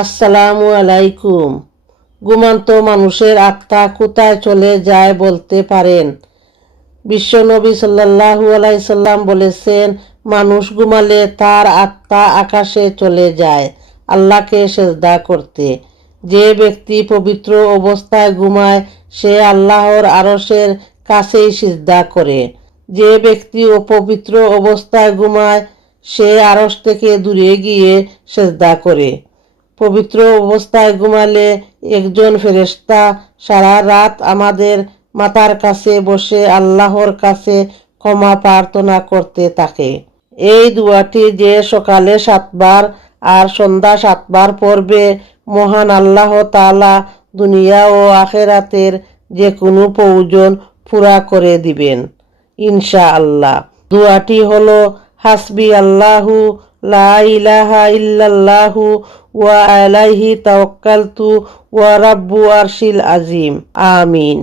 আসসালামু আলাইকুম। ঘুমন্ত মানুষের আত্মা কোথায় চলে যায় বলতে পারেন? বিশ্বনবী সাল্লাল্লাহু আলাইহি সাল্লাম বলেছেন, মানুষ ঘুমালে তার আত্মা আকাশে চলে যায় আল্লাহকে সিজদা করতে। যে ব্যক্তি পবিত্র অবস্থায় ঘুমায় সে আল্লাহর আরশের কাছেই সিজদা করে। যে ব্যক্তি অপবিত্র অবস্থায় ঘুমায় সে আরশ থেকে দূরে গিয়ে সিজদা করে। পবিত্র অবস্থায় ঘুমালে একজন ফেরেশতা সারা রাত আমাদের মাথার কাছে বসে আল্লাহর কাছে ক্ষমা প্রার্থনা করতে থাকে। এই দোয়াটি যে সকালে 7 বার আর সন্ধ্যা 7 বার পড়বে, মহান আল্লাহ তাআলা দুনিয়া ও আখিরাতের যে কোনো প্রয়োজন পুরা করে দিবেন ইনশাআল্লাহ। দোয়াটি হলো হাসবি আল্লাহু লা ইলাহা ইল্লাল্লাহু ওয়া আলাইহি তাওয়াক্কালতু ওয়া রাব্বু আরশিল আযীম। আমিন।